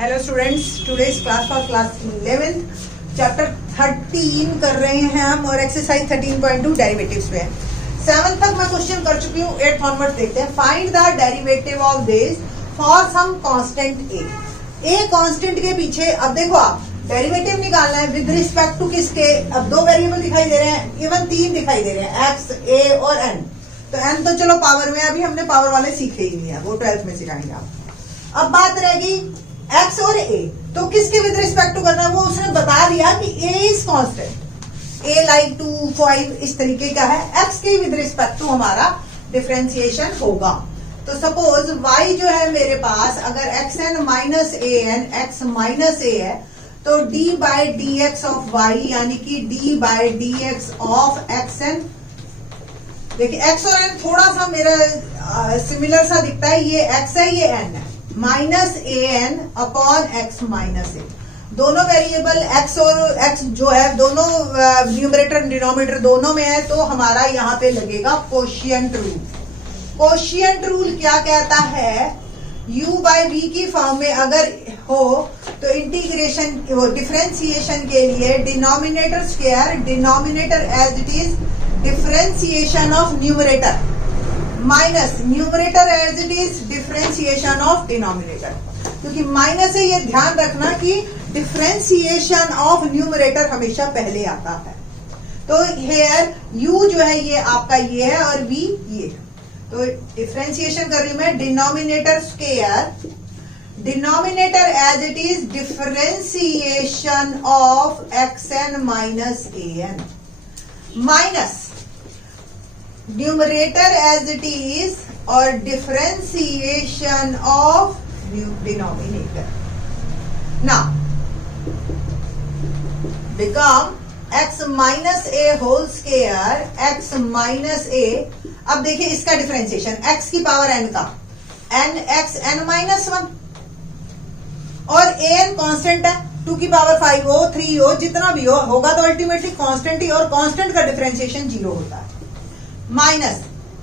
Hello students, today's class for class 11th chapter 13 कर रहे हैं हम और एक्सरसाइज 13.2 डेरिवेटिव्स पे है। 7th तक मैं क्वेश्चन कर चुकी हूँ। 8th ऑनवर्ड देखते हैं। Find the derivative of this for some constant A constant के पीछे अब देखो आप डेरिवेटिव निकालना है विद रिस्पेक्ट टू किसके। अब दो वेरिएबल दिखाई दे रहे हैं, इवन तीन दिखाई दे रहे हैं, एक्स, ए और एन। तो एन तो चलो पावर में, अभी हमने पावर वाले सीखे ही नहीं है, वो 12th में सिखाएंगे आप। अब बात रहेगी एक्स और ए, तो किसके विद रिस्पेक्ट टू करना है वो उसने बता दिया कि A is constant, A like 2, 5 इस तरीके का है। एक्स के विद रिस्पेक्ट टू हमारा डिफरेंशिएशन होगा। तो सपोज y जो है मेरे पास, अगर X N minus A N, X minus A है, तो d by D X of y यानी कि d by D X of x N. देखिए एक्स और एन थोड़ा सा मेरा सिमिलर सा दिखता है, ये एक्स है ये एन है, minus A N upon x minus ए। दोनों वेरिएबल एक्स और एक्स जो है दोनों न्यूमरेटर डिनोमिनेटर दोनों में है, तो हमारा यहाँ पे लगेगा कोशिएंट रूल। कोशिएंट रूल क्या कहता है, u बाय v की फॉर्म में अगर हो तो इंटीग्रेशन वो डिफरेंशिएशन के लिए denominator square, denominator as it is differentiation of numerator minus numerator as it is differentiation of denominator. क्योंकि माइनस है, ये ध्यान रखना कि डिफरेंशिएशन ऑफ न्यूमरेटर हमेशा पहले आता है। तो हेयर u जो है ये आपका ये है और v ये है। तो डिफरेंशिएशन कर रही हूं मैं, denominator square, denominator as it is differentiation of x N minus A n, minus numerator as it is और differentiation of denominator. Now become x minus A whole square, x minus a. अब देखिए इसका differentiation x की power n का, n x n minus 1 और a n constant है, 2 की power 5 हो 3 हो जितना भी हो होगा तो अल्टीमेटली कांस्टेंट ही, और कांस्टेंट का डिफरेंशिएशन 0 होता है। Minus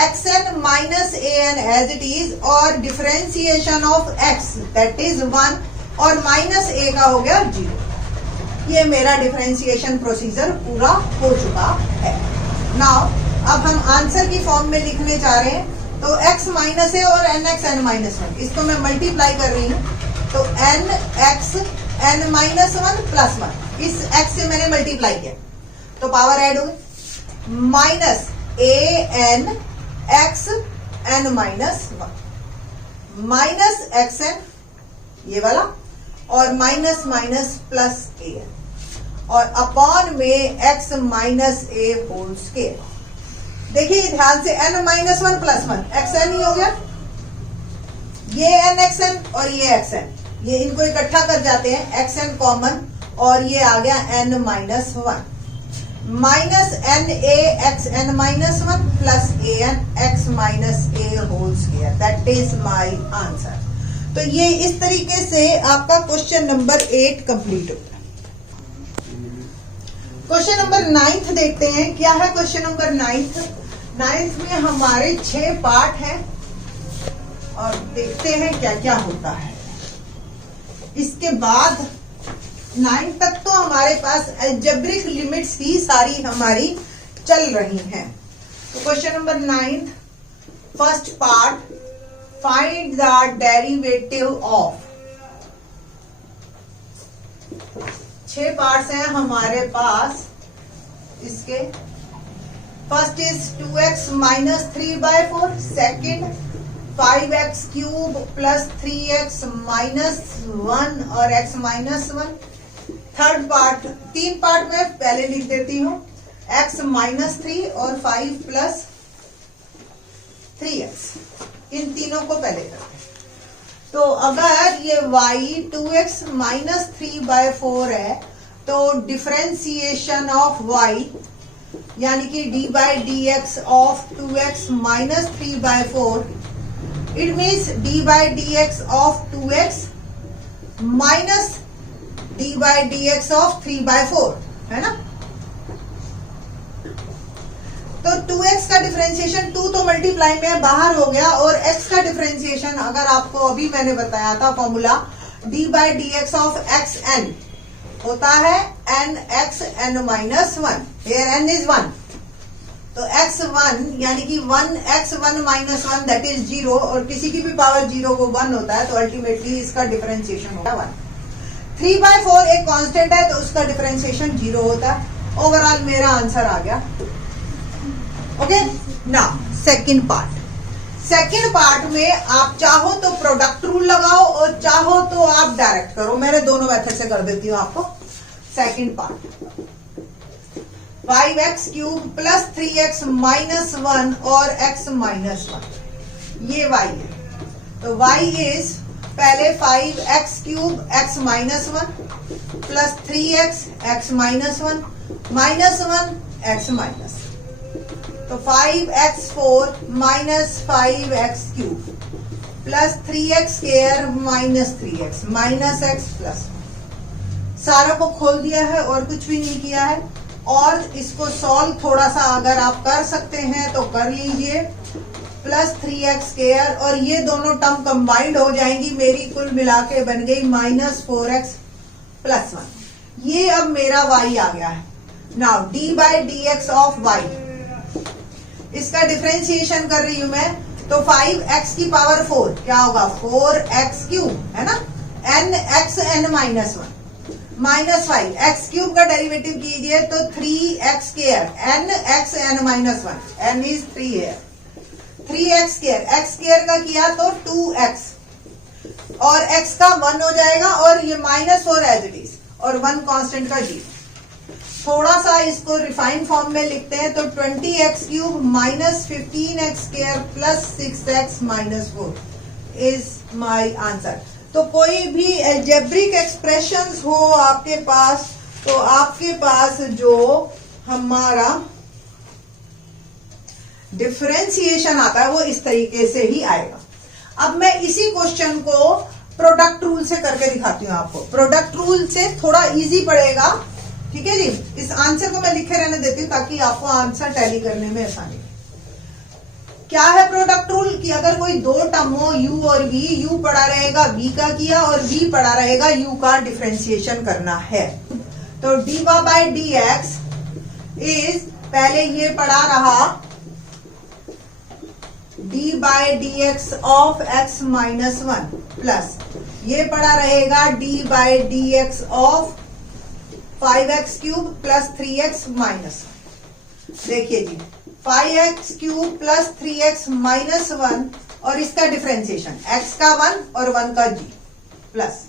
x N minus A n as it is और differentiation of x that is 1 और माइनस a का हो गया 0। ये मेरा डिफरेंशिएशन प्रोसीजर पूरा हो चुका है। नाउ अब हम आंसर की फॉर्म में लिखने जा रहे हैं। तो x माइनस ए और एन एक्स एन माइनस 1, इसको मैं मल्टीप्लाई कर रही हूँ। तो N x N minus 1 plus 1, इस x से मैंने मल्टीप्लाई किया तो पावर ऐड हो गई, minus A N x N minus 1 minus x n ये वाला और माइनस माइनस प्लस ए एन और अपॉन में एक्स माइनस ए होल स्क्वायर। देखिए ध्यान से, n minus 1 plus 1 x n ही हो गया, ये एन एक्स एन और ये एक्स एन, ये इनको इकट्ठा कर जाते हैं एक्स एन कॉमन और ये आ गया n minus 1 minus N A X N minus 1 plus A N X minus A whole square. That is my answer. तो ये इस तरीके से आपका क्वेश्चन नंबर 8 कंप्लीट होता है। क्वेश्चन नंबर 9 देखते हैं। क्या है क्वेश्चन नंबर 9 में हमारे 6 पार्ट हैं और देखते हैं क्या क्या होता है। इसके बाद 9 तक तो हमारे पास अलजेब्रिक लिमिट्स की सारी हमारी चल रही हैं। तो question number 9 first part, find the derivative of. 6 parts हैं हमारे पास इसके। First is 2x minus 3/4, second 5x cube plus 3x minus 1 और x minus 1। Third part, 3 part में पहले लिख देती हूँ, x माइनस 3 और 5 प्लस 3x, इन तीनों को पहले करते हैं। तो अगर ये y 2x माइनस 3/4 है तो डिफरेंशिएशन ऑफ y यानी कि d by D X of 2x minus 3/4, it means d by D X of 2x minus d by D X of 3/4 है ना। तो 2x का डिफरेंशिएशन 2 तो मल्टीप्लाई में बाहर हो गया और x का डिफरेंशिएशन अगर आपको अभी मैंने बताया था formula D by D X of x N होता है N x N minus one, here N is 1, तो x1 यानी कि 1x1 माइनस 1 दैट इज 0, और किसी की भी पावर 0 को 1 होता है तो अल्टीमेटली इसका डिफरेंशिएशन होगा 1। 3/4 एक कांस्टेंट है तो उसका डिफरेंशिएशन 0 होता है। ओवरऑल मेरा आंसर आ गया। Okay, now second part. Second part में आप चाहो तो प्रोडक्ट रूल लगाओ और चाहो तो आप डायरेक्ट करो, मैंने दोनों मेथड से कर देती हूँ आपको। Second part 5x cube plus 3x minus 1 और x माइनस 1, ये y है। तो y इज पहले 5x cube x minus 1 plus 3x x minus 1 minus 1 x minus, तो 5x4 minus 5x cube plus 3x square minus 3x minus x plus, सारा को खोल दिया है और कुछ भी नहीं किया है। और इसको सॉल्व थोड़ा सा अगर आप कर सकते हैं तो कर लीजिए, प्लस 3x स्क्वायर और ये दोनों टर्म कंबाइंड हो जाएंगी, मेरी कुल मिला के बन गई माइनस 4x प्लस 1। ये अब मेरा y आ गया है। Now d by D X of y, इसका डिफरेंशिएशन कर रही हूं मैं, तो 5x की पावर 4 क्या होगा 4x क्यूब है ना, n x n minus 1 minus 5 x cube का डेरिवेटिव कीजिए तो 3x square n x n minus 1, n is 3 है, 3x स्क्वायर x स्क्वायर का किया तो 2x और x का 1 हो जाएगा और ये माइनस 4 एज इट इज और 1 कांस्टेंट का g। थोड़ा सा इसको रिफाइन फॉर्म में लिखते हैं तो 20x cube minus 15x square plus 6x minus 4 is my answer. तो कोई भी एल्जेब्रिक एक्सप्रेशंस हो आपके पास तो आपके पास जो हमारा डिफरेंशिएशन आता है वो इस तरीके से ही आएगा। अब मैं इसी क्वेश्चन को प्रोडक्ट रूल से करके दिखाती हूँ आपको। प्रोडक्ट रूल से थोड़ा इजी पड़ेगा, ठीक है जी। इस आंसर को मैं लिखे रहने देती हूँ ताकि आपको आंसर टैली करने में आसानी। क्या है प्रोडक्ट रूल कि अगर कोई दो टर्म हो u और v, u पड़ा रहेगा v का किया और v पड़ा रहेगा u का डिफरेंशिएशन करना है। तो dy by D x is पहले ये पड़ा रहा d by D X of x minus 1 plus ये पड़ा रहेगा d by D X of 5x cube plus 3x minus 1। देखिए जी 5x cube plus 3x minus 1 और इसका डिफरेंशिएशन x का 1 और 1 का g प्लस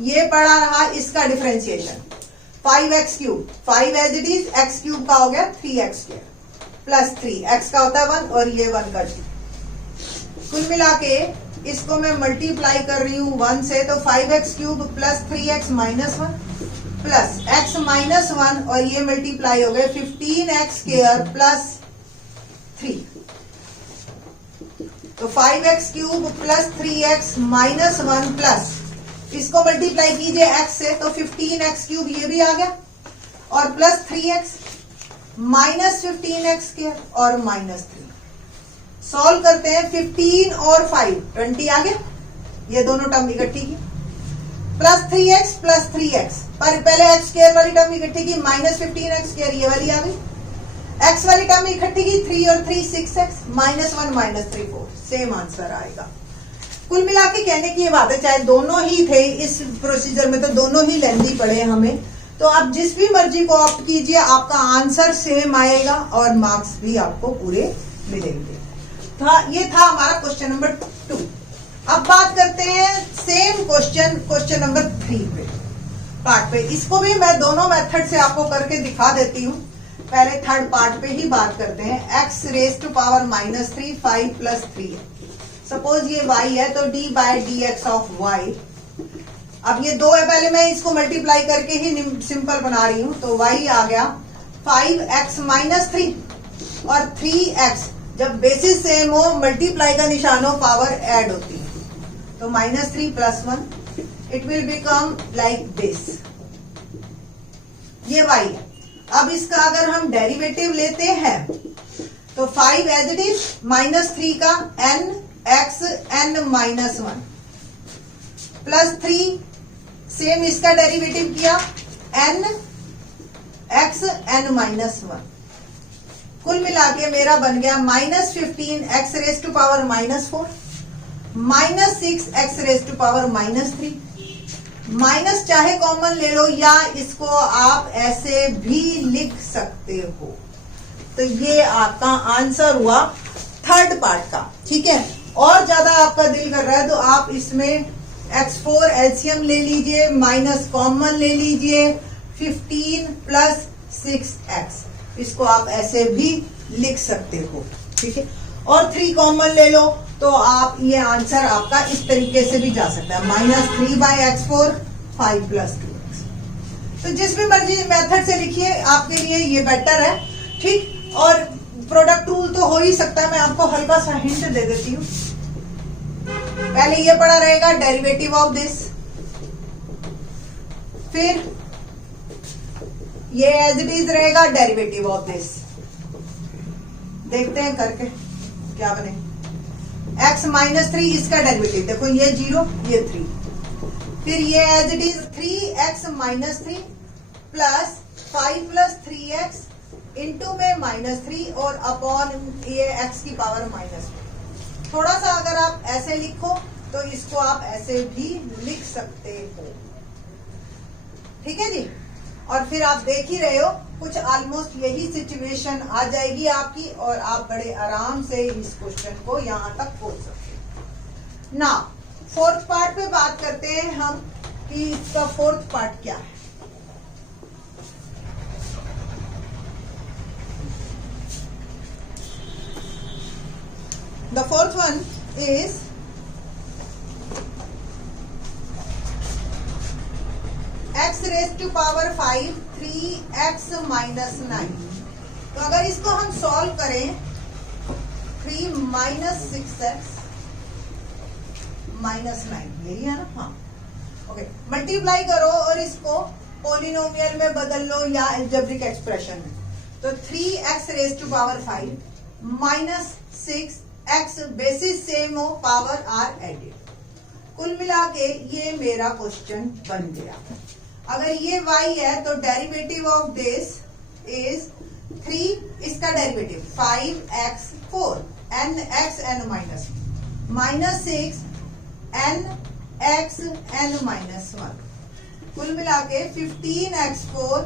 ये पड़ा रहा इसका differentiation 5x cube 5 as it is x cube का हो गया 3x स्क्वायर प्लस 3x का होता है 1 और ये 1 का g। कुल मिला के इसको मैं मल्टीप्लाई कर रही हूं 1 से, तो 5x cube plus 3x minus 1 plus x minus 1 और ये मल्टीप्लाई हो गए 15x स्क्वायर प्लस 3, तो 5x cube plus 3x minus 1 plus इसको मल्टीप्लाई कीजिए x से तो 15x क्यूब ये भी आ गया और plus 3x minus 15x square और माइनस 3। सॉल्व करते हैं 15 और 5 20 आ गया, ये दोनों टर्म इकट्ठी की प्लस 3x प्लस 3x पर पहले x स्क्वायर वाली टर्म इकट्ठी की माइनस 15x स्क्वायर ये वाली आ गई, x वाली टर्म इकट्ठी की 3 और 3 6x minus 1 minus 3 4, same answer आएगा। कुल मिला के कहने की ये बात है चाहे दोनों ही थे इस प्रोसीजर में तो दोनों ही लेंदी पड़े हमें, तो आप जिस भी मर्जी को ऑप्ट कीजिए आपका आंसर सेम आएगा और मार्क्स भी आपको पूरे मिलेंगे। ये था हमारा क्वेश्चन नंबर 2। अब बात करते हैं सेम क्वेश्चन नंबर 3 पे पार्ट पे। इसको भी मैं दोनों मेथड से आपको करके दिखा देती हूँ। पहले थर्ड पार्ट पे ही बात करते हैं। x raise to power minus 3 5 plus 3 है। सपोज ये y है तो d by D X of y। अब ये 2 है, पहले मैं इसको मल्टीप्लाई करके ही सिंपल बना रही हूँ, तो y आ गया 5x माइनस 3 और 3x जब बेसिस सेम हो मल्टीप्लाई का निशान हो पावर ऐड होती है, तो minus 3 plus 1 it will become like this. ये y है। अब इसका अगर हम डेरिवेटिव लेते हैं तो 5 एज इट इज माइनस 3 का n x n minus 1 plus 3 same इसका डेरिवेटिव किया n x n माइनस 1, कुल मिला के मेरा बन गया -15 x raise to power -4 -6 x raise to power -3। Minus चाहे कॉमन ले लो या इसको आप ऐसे भी लिख सकते हो। तो ये आपका आंसर हुआ थर्ड पार्ट का, ठीक है। और ज्यादा आपका दिल कर रहा है तो आप इसमें x4 एलसीएम ले लीजिए, माइनस कॉमन ले लीजिए, 15 प्लस 6x, इसको आप ऐसे भी लिख सकते हो, ठीक है। और 3 कॉमन ले लो तो आप ये आंसर आपका इस तरीके से भी जा सकता है, -3/x4 5 + 2x। तो जिस भी मर्जी मेथड से लिखिए, आपके लिए ये बेटर है, ठीक। और प्रोडक्ट रूल तो हो ही सकता है, मैं आपको हल्का सा हिंट दे देती हूँ। पहले ये पड़ा रहेगा डेरिवेटिव ऑफ दिस, फिर ये एज इट इज रहेगा डेरिवेटिव ऑफ दिस। देखते हैं करके क्या बने। x -3 इसका डेरिवेटिव, देखो ये 0 ये 3, फिर ये as it is 3x -3 plus 5 + 3x into में -3 और अपॉन ये x की पावर -1। थोड़ा सा अगर आप ऐसे लिखो तो इसको आप ऐसे भी लिख सकते हो, ठीक है जी। और फिर आप देख ही रहे हो कुछ ऑलमोस्ट यही सिचुएशन आ जाएगी आपकी, और आप बड़े आराम से इस क्वेश्चन को यहां तक पहुंच सकते हो। ना फोर्थ पार्ट पे बात करते हैं हम कि इसका फोर्थ पार्ट क्या है। The fourth one is x raise to power 5 3x -9। तो अगर इसको हम सॉल्व करें 3 - 6x -9, यही है ना, हाँ ओके। मल्टीप्लाई करो और इसको पॉलिनोमियल में बदल लो या अलजेब्रिक एक्सप्रेशन में। तो 3x raise to power 5 -6x basis same हो, पावर आर एडेड। कुल मिला के ये मेरा क्वेश्चन बन गया। अगर ये y है तो डेरिवेटिव ऑफ दिस इज 3, इसका derivative 5x4 nx n -6 nx n -1, कुल मिला के 15x4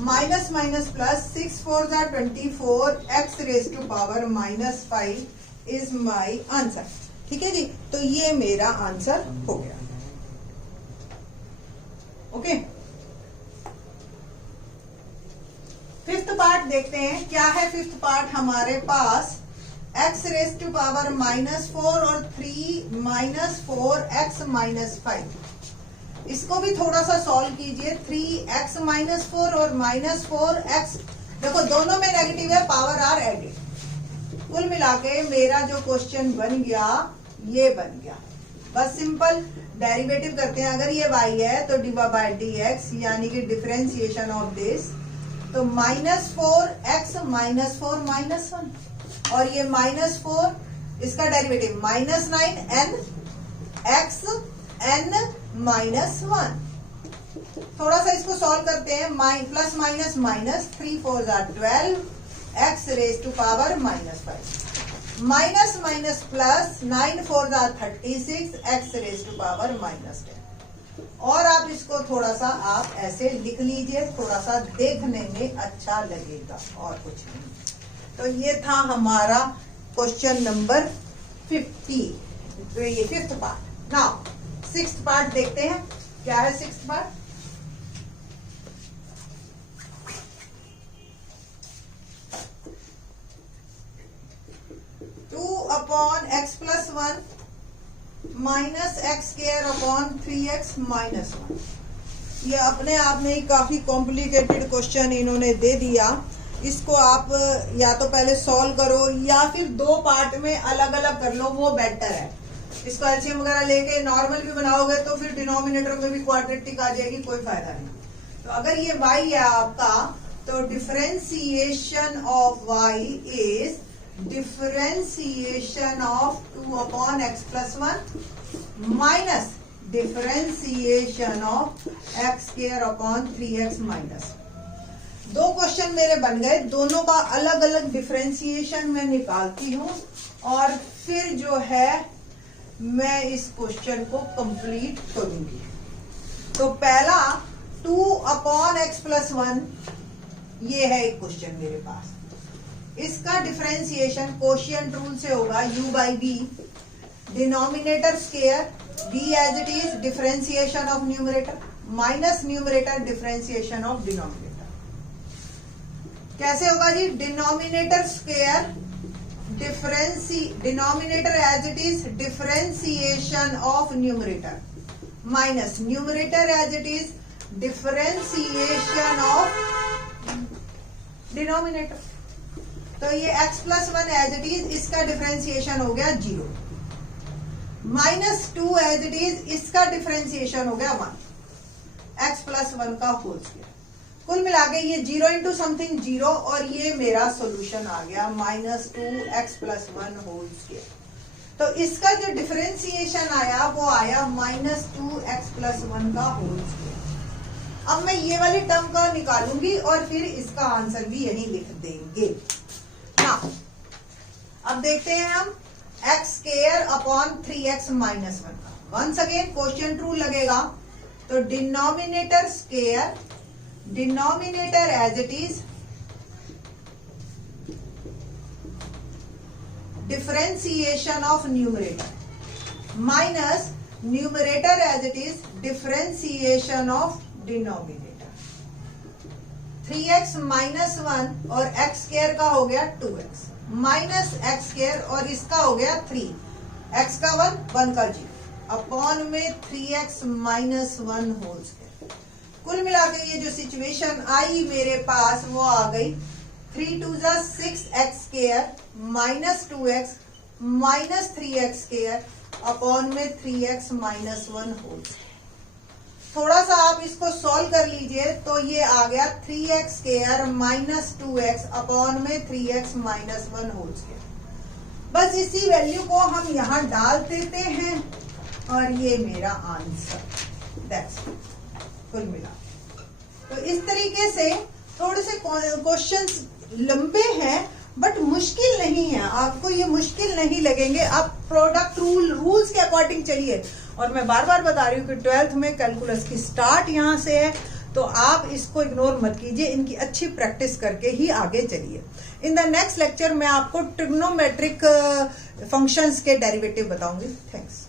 minus plus 6 4 24 x raise to power -5 is my answer, ठीक है जी। तो ये मेरा आंसर हो गया, ओके। फिफ्थ पार्ट देखते हैं क्या है। फिफ्थ पार्ट हमारे पास x रेज टू पावर -4 और 3 4x -5। इसको भी थोड़ा सा सॉल्व कीजिए। 3x -4 और -4x, देखो दोनों में नेगेटिव है, पावर आर एडेड। कुल मिला के मेरा जो क्वेश्चन बन गया ये बन गया। बस सिंपल डेरिवेटिव करते हैं। अगर ये y है तो dy/dx यानी कि डिफरेंशिएशन ऑफ दिस, तो -4x -4 -1 और ये -4 इसका डेरिवेटिव -9 n x n -1। थोड़ा सा इसको सॉल्व करते हैं। Plus minus minus 3 4 12 x raise to power -5 minus minus plus 9 4 36 x raise to power -10। और आप इसको थोड़ा सा आप ऐसे लिख लीजिए, थोड़ा सा देखने में अच्छा लगेगा और कुछ नहीं। तो ये था हमारा क्वेश्चन नंबर 50। तो ये fifth part. Now sixth part देखते हैं क्या है। Sixth part, x + 1 -x² 3x -1। ये अपने आप में ही काफी कॉम्प्लिकेटेड क्वेश्चन इन्होंने दे दिया। इसको आप या तो पहले सॉल्व करो या फिर दो पार्ट में अलग अलग कर लो, वो बेटर है। इसको एलसीएम वगैरह लेके नॉर्मल भी बनाओगे तो फिर डिनोमिनेटर में भी क्वाड्रेटिक आ जाएगी, कोई फायदा नहीं। तो अगर ये y है आपका, तो differentiation of y is differentiation of 2/x + 1 minus differentiation of x square upon 3x minus. दो क्वेश्चन मेरे बन गए, दोनों का अलग अलग डिफरेंशिएशन मैं निकालती हूँ और फिर जो है मैं इस क्वेश्चन को कंप्लीट करूंगी। तो पहला 2 अपॉन एक्स प्लस 1, ये है एक क्वेश्चन मेरे पास। इसका डिफरेंशिएशन कोशिएंट रूल से होगा u by b, denominator square b as it is, differentiation of numerator minus numerator differentiation of denominator. कैसे होगा जी? Denominator square denominator as it is differentiation of numerator minus numerator as it is differentiation of denominator. तो ये x plus 1 as it is, इसका differentiation हो गया 0, minus 2 as it is, इसका differentiation हो गया 1, x प्लस 1 का होल स्क्वायर। कुल मिला के ये 0 इंटू समथिंग 0 और ये मेरा सॉल्यूशन आ गया -2x प्लस 1 होल स्क्वायर। तो इसका जो डिफरेंशिएशन आया वो आया -2x प्लस 1 का होल स्क्वायर। अब मैं ये वाली टर्म का निकालूंगी और फिर इसका आंसर भी यही लिख देंगे ना। अब देखते हैं हम x square upon 3x minus 1 का। वंस अगेन क्वोशिएंट रूल लगेगा, तो denominator square, denominator as it is differentiation of numerator minus numerator as it is differentiation of denominator. 3x minus 1 और x स्क्वायर का हो गया 2x माइनस x स्क्वायर और इसका हो गया 3, x का 1 का 0 अपॉन में 3x माइनस 1 होल स्क्वायर। कुल मिला के ये जो सिचुएशन आई मेरे पास वो आ गई 3 2 6x square minus 2x minus 3x square upon में 3x माइनस 1 होल स्क्वायर। थोड़ा सा आप इसको सॉल्व कर लीजिए तो ये आ गया 3x square minus 2x upon में 3x माइनस 1 होल स्क्वायर। बस इसी वैल्यू को हम यहाँ डाल देते हैं और ये मेरा आंसर। दैट्स कुल मिला। तो इस तरीके से थोड़े से क्वेश्चंस लंबे हैं बट मुश्किल नहीं है, आपको ये मुश्किल नहीं लगेंगे। आप प्रोडक्ट रूल्स के अकॉर्डिंग चलिए। और मैं बार बार बता रही हूँ कि 12th में कैलकुलस की स्टार्ट यहाँ से है, तो आप इसको इग्नोर मत कीजिए, इनकी अच्छी प्रैक्टिस करके ही आगे चलिए। इन द नेक्स्ट लेक्चर मैं आपको ट्रिग्नोमेट्रिक फंक्शंस के डेरिवेटिव बताऊंगी। थैंक्स।